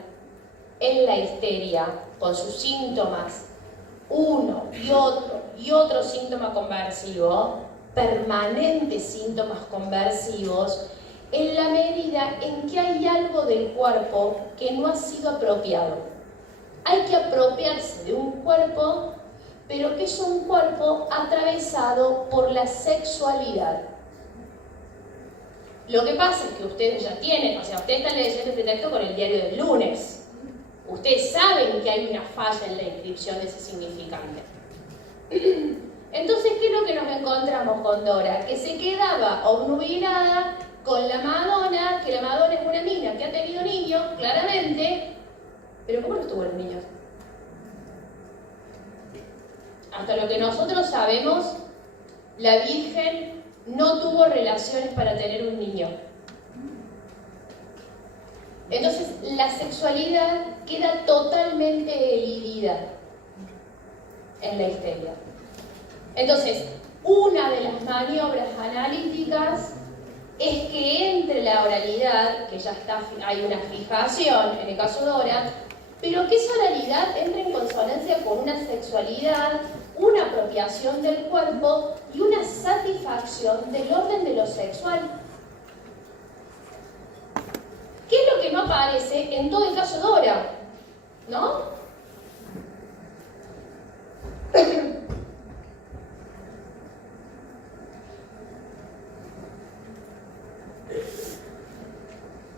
en la histeria, con sus síntomas, uno y otro síntoma conversivo, permanentes síntomas conversivos, en la medida en que hay algo del cuerpo que no ha sido apropiado. Hay que apropiarse de un cuerpo, pero que es un cuerpo atravesado por la sexualidad. Lo que pasa es que ustedes ya tienen, o sea, ustedes están leyendo este texto con el diario del lunes. Ustedes saben que hay una falla en la inscripción de ese significante. Entonces, ¿qué es lo que nos encontramos con Dora? Que se quedaba obnubilada con la Madonna, que la Madonna es una mina que ha tenido niños, claramente, pero ¿cómo no tuvo los niños? Hasta lo que nosotros sabemos, la Virgen no tuvo relaciones para tener un niño. Entonces, la sexualidad queda totalmente elidida en la histeria. Entonces, una de las maniobras analíticas es que entre la oralidad, que ya está, hay una fijación en el caso de Dora, pero que esa oralidad entre en consonancia con una sexualidad, una apropiación del cuerpo y una satisfacción del orden de lo sexual. ¿Qué es lo que no aparece en todo el caso de Dora? ¿No?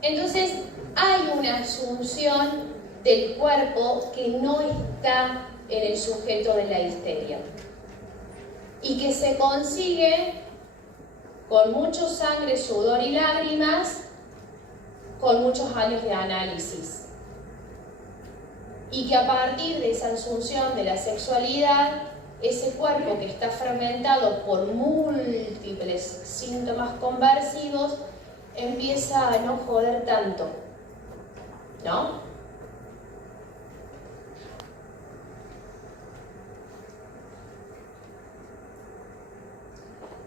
Entonces, hay una asunción del cuerpo que no está en el sujeto de la histeria y que se consigue con mucho sangre, sudor y lágrimas, con muchos años de análisis, y que a partir de esa asunción de la sexualidad, ese cuerpo que está fragmentado por múltiples síntomas conversivos empieza a no joder tanto, ¿no?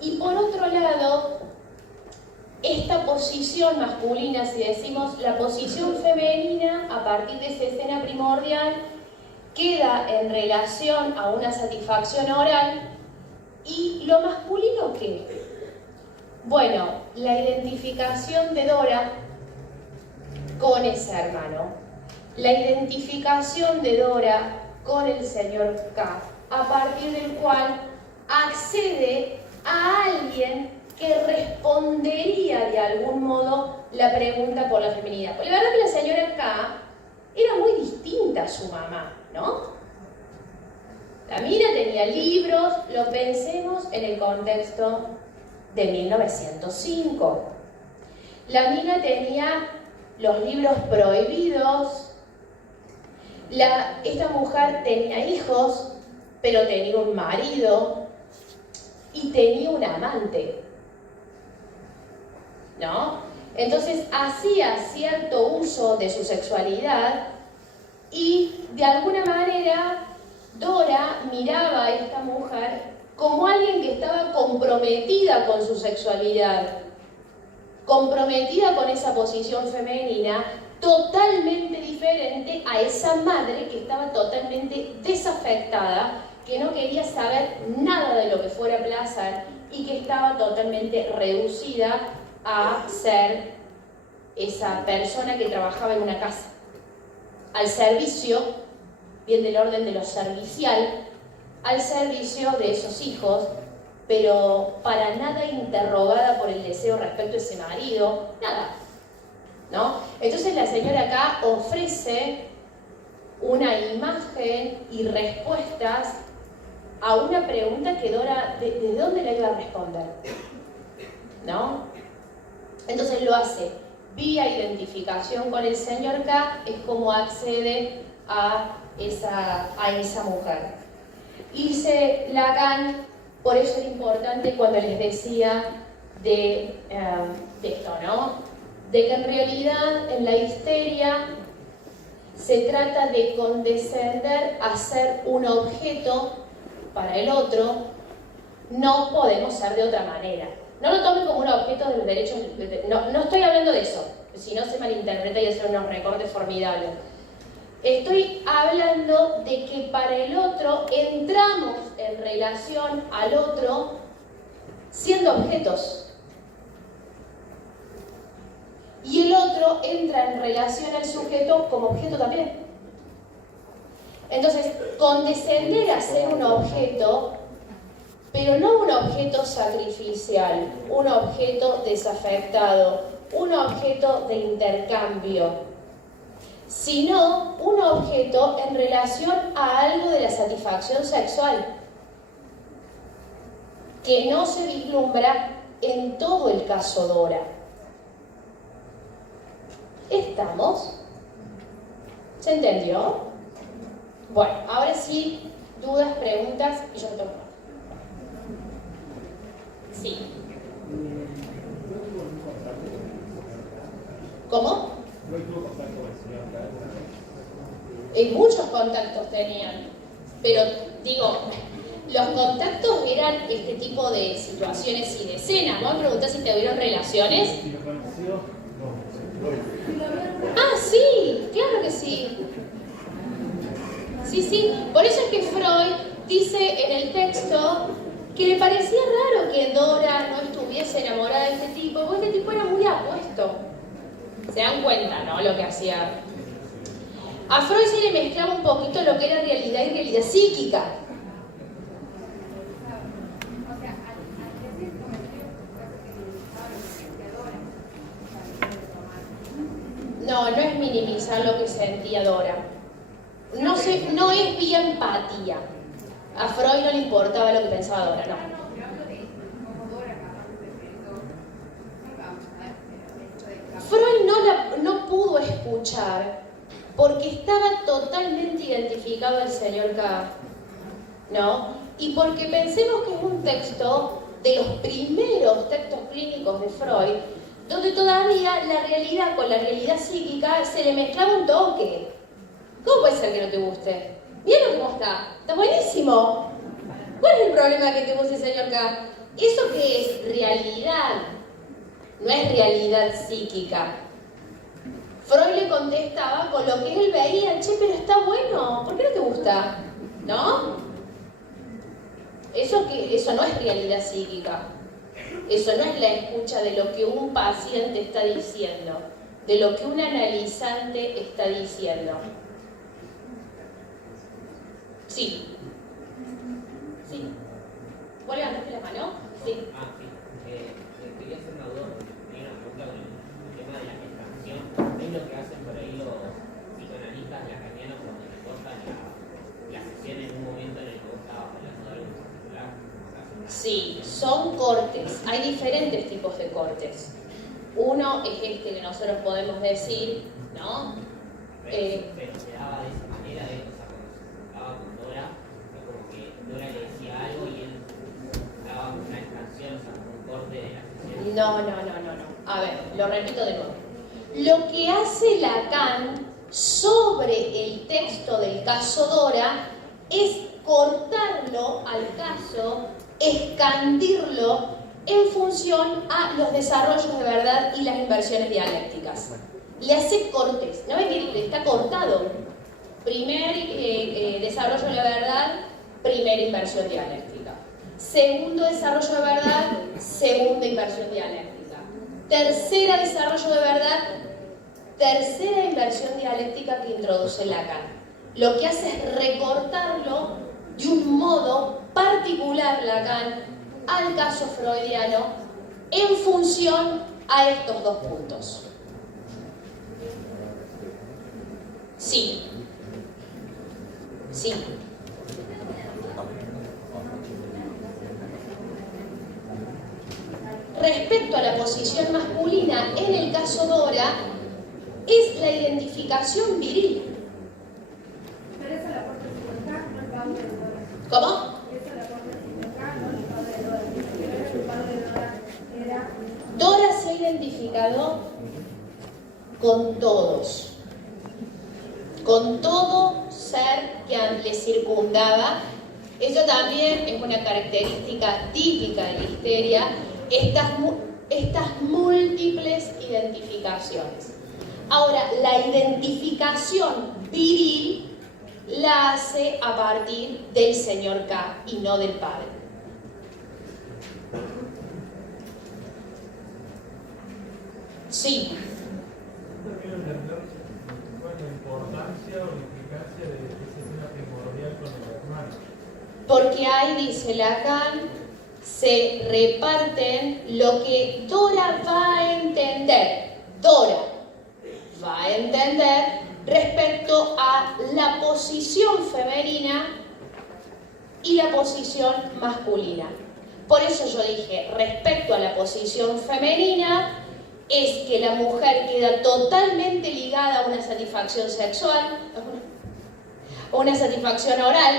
Y por otro lado, esta posición masculina, si decimos la posición femenina, a partir de esa escena primordial, queda en relación a una satisfacción oral. ¿Y lo masculino qué? Bueno, la identificación de Dora con ese hermano, la identificación de Dora con el señor K, a partir del cual accede a alguien que respondería de algún modo la pregunta por la feminidad. Pues la verdad que la señora K era muy distinta a su mamá, ¿no? La mina tenía libros, lo pensemos en el contexto de 1905. La mina tenía los libros prohibidos. Esta mujer tenía hijos, pero tenía un marido y tenía un amante, ¿no? Entonces hacía cierto uso de su sexualidad y de alguna manera Dora miraba a esta mujer como alguien que estaba comprometida con su sexualidad, comprometida con esa posición femenina, totalmente diferente a esa madre que estaba totalmente desafectada, que no quería saber nada de lo que fuera placer y que estaba totalmente reducida a ser esa persona que trabajaba en una casa, al servicio, bien del orden de lo servicial, al servicio de esos hijos, pero para nada interrogada por el deseo respecto a ese marido, nada, ¿no? Entonces la señora acá ofrece una imagen y respuestas a una pregunta que Dora, ¿de dónde la iba a responder? ¿No? Entonces lo hace vía identificación con el señor K, es como accede a esa mujer. Y dice Lacan, por eso es importante cuando les decía de esto, ¿no? De que en realidad en la histeria se trata de condescender a ser un objeto para el otro, no podemos ser de otra manera. No lo tomen como un objeto de los derechos, no estoy hablando de eso, si no se malinterpreta y hacen unos recortes formidables. Estoy hablando de que para el otro entramos en relación al otro siendo objetos. Y el otro entra en relación al sujeto como objeto también. Entonces, condescender a ser un objeto, pero no un objeto sacrificial, un objeto desafectado, un objeto de intercambio, sino un objeto en relación a algo de la satisfacción sexual, que no se vislumbra en todo el caso Dora. ¿Estamos? ¿Se entendió? Bueno, ahora sí, dudas, preguntas, y yo me tomo. Sí. ¿Cómo? Muchos contactos tenían, pero digo, los contactos eran este tipo de situaciones y de escenas. ¿Vos me preguntás si tuvieron relaciones? Ah, sí, claro que sí. Sí, por eso es que Freud dice en el texto que le parecía raro que Dora no estuviese enamorada de este tipo, porque este tipo era muy apuesto. Se dan cuenta, ¿no? Lo que hacía. A Freud se le mezclaba un poquito lo que era realidad y realidad psíquica. No es minimizar lo que sentía Dora. No es vía empatía. A Freud no le importaba lo que pensaba Dora, no. Freud no pudo escuchar porque estaba totalmente identificado el señor K, ¿no? Y porque pensemos que es un texto de los primeros textos clínicos de Freud, donde todavía la realidad con la realidad psíquica se le mezclaba un toque. ¿Cómo puede ser que no te guste? Mira cómo está. Está buenísimo. ¿Cuál es el problema que te guste, señor K? ¿Eso qué es? Realidad. No es realidad psíquica. Freud le contestaba con lo que él veía, che, pero está bueno, ¿por qué no te gusta? ¿No? Eso no es realidad psíquica. Eso no es la escucha de lo que un paciente está diciendo, de lo que un analizante está diciendo. Sí. Sí. ¿Vos levantaste la mano? Sí. Sí. Quería hacer una duda, tenía una pregunta con el tema de la gestación. ¿Es lo que hacen por ahí los psicoanalistas lacanianos cuando le cortan la sesión en un momento en el que vos estabas hablando de algo en particular? Sí, son cortes. Hay diferentes tipos de cortes. Uno es este que nosotros podemos decir, ¿no? Pero se daba de esa manera, o sea, cuando se juntaba con Dora, es como que Dora le decía algo y él daba una expansión, o sea, como un corte de la sesión. No. A ver, lo repito de nuevo. Lo que hace Lacan sobre el texto del caso Dora es cortarlo al caso, expandirlo en función a los desarrollos de verdad y las inversiones dialécticas. Le hace cortes, ¿no ven que está cortado? Primer desarrollo de la verdad, primera inversión dialéctica. Segundo desarrollo de verdad, segunda inversión dialéctica. Tercera desarrollo de verdad, tercera inversión dialéctica que introduce Lacan. Lo que hace es recortarlo de un modo particular, Lacan, al caso freudiano en función a estos dos puntos. Sí. Respecto a la posición masculina, en el caso Dora, es la identificación viril. Pero eso la corte sin acá, no el padre de Dora. ¿Cómo? Eso la corte sin acá, no el padre de Dora. Primero el padre de Dora era... Dora se ha identificado con todos, con todo ser que le circundaba. Eso también es una característica típica de la histeria, estas múltiples identificaciones. Ahora, la identificación viril la hace a partir del señor K y no del padre. Sí. También entender cuál es la importancia o la implicancia de esa escena primordial con el hermano. Porque ahí, dice Lacan, se reparten lo que Dora va a entender. Dora va a entender respecto a la posición femenina y la posición masculina. Por eso yo dije, respecto a la posición femenina, es que la mujer queda totalmente ligada a una satisfacción sexual, a una satisfacción oral,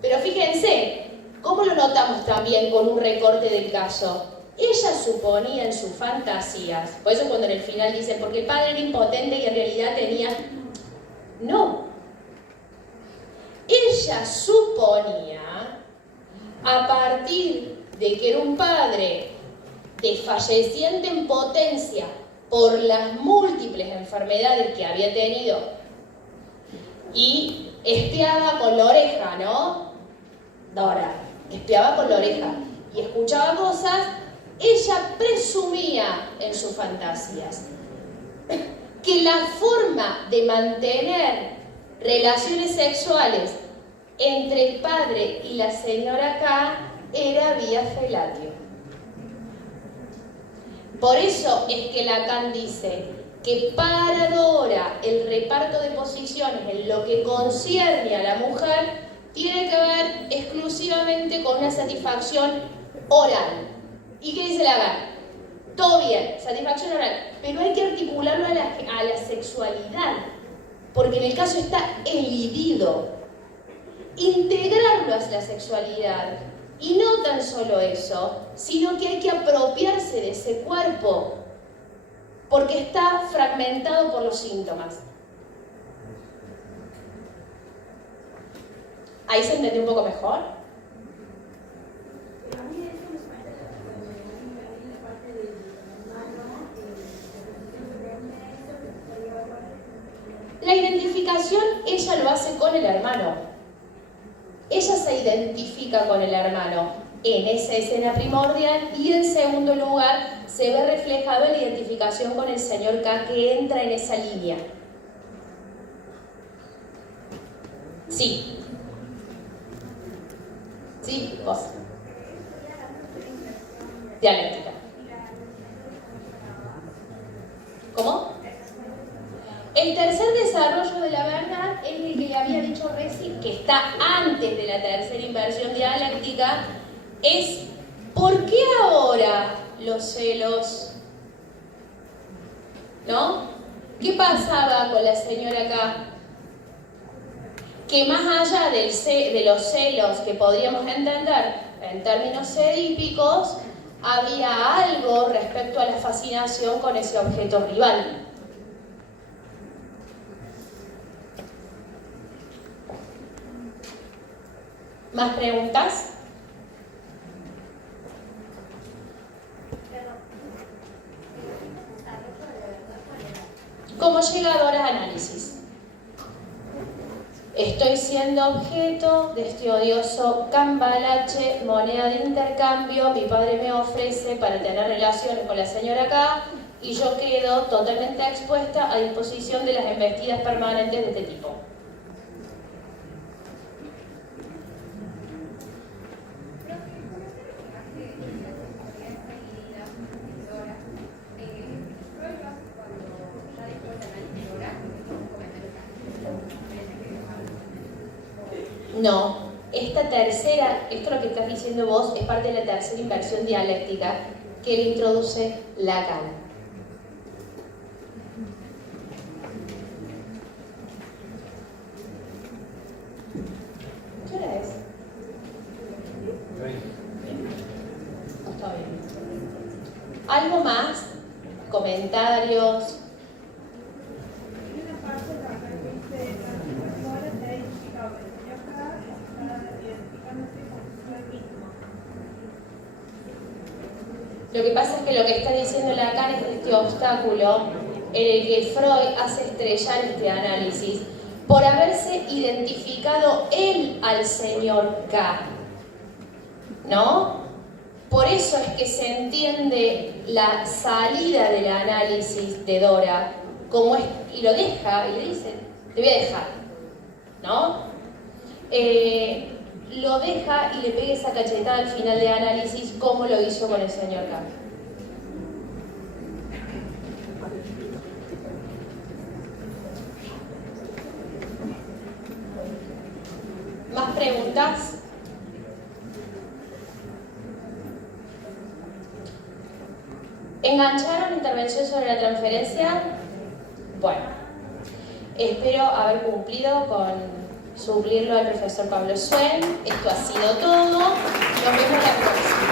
pero fíjense, ¿cómo lo notamos también con un recorte del caso? Ella suponía en sus fantasías, por eso cuando en el final dicen, porque el padre era impotente y en realidad tenía... No. Ella suponía, a partir de que era un padre desfalleciente en potencia por las múltiples enfermedades que había tenido y espiaba con la oreja, ¿no? Dora, espiaba con la oreja y escuchaba cosas, ella presumía en sus fantasías que la forma de mantener relaciones sexuales entre el padre y la señora K era vía felatio. Por eso es que Lacan dice que para Dora el reparto de posiciones en lo que concierne a la mujer tiene que ver exclusivamente con una satisfacción oral. ¿Y qué dice Lacan? Todo bien, satisfacción oral, pero hay que articularlo a la sexualidad, porque en el caso está el libido. Integrarlo a la sexualidad Y no tan solo eso, sino que hay que apropiarse de ese cuerpo, porque está fragmentado por los síntomas. ¿Ahí se entendió un poco mejor? La identificación ella lo hace con el hermano. Ella se identifica con el hermano en esa escena primordial y en segundo lugar se ve reflejado en la identificación con el señor K, que entra en esa línea. Sí. Sí, vos. Dialéctica. ¿Cómo? El tercer desarrollo de la verdad es el que le había dicho recién, que está antes de la tercera inversión dialéctica, es ¿por qué ahora los celos? ¿No? ¿Qué pasaba con la señora acá? Que más allá de los celos que podríamos entender en términos edípicos, había algo respecto a la fascinación con ese objeto rival. ¿Más preguntas? Como llegadora a análisis. Estoy siendo objeto de este odioso cambalache, moneda de intercambio, mi padre me ofrece para tener relaciones con la señora K y yo quedo totalmente expuesta a disposición de las embestidas permanentes de este tipo. No, esta tercera, esto lo que estás diciendo vos, es parte de la tercera inversión dialéctica que le introduce Lacan. ¿Qué hora es? Está bien. ¿Algo más? ¿Comentarios? Lo que pasa es que lo que está diciendo Lacan es este obstáculo en el que Freud hace estrellar este análisis por haberse identificado él al señor K, ¿no? Por eso es que se entiende la salida del análisis de Dora como es, y lo deja y le dice, te voy a dejar, ¿no? Lo deja y le pega esa cachetada al final de análisis como lo hizo con el señor K. ¿Más preguntas? ¿Engancharon la intervención sobre la transferencia? Bueno, espero haber cumplido con suplirlo al profesor Pablo Suen. Esto ha sido todo. Nos vemos la próxima.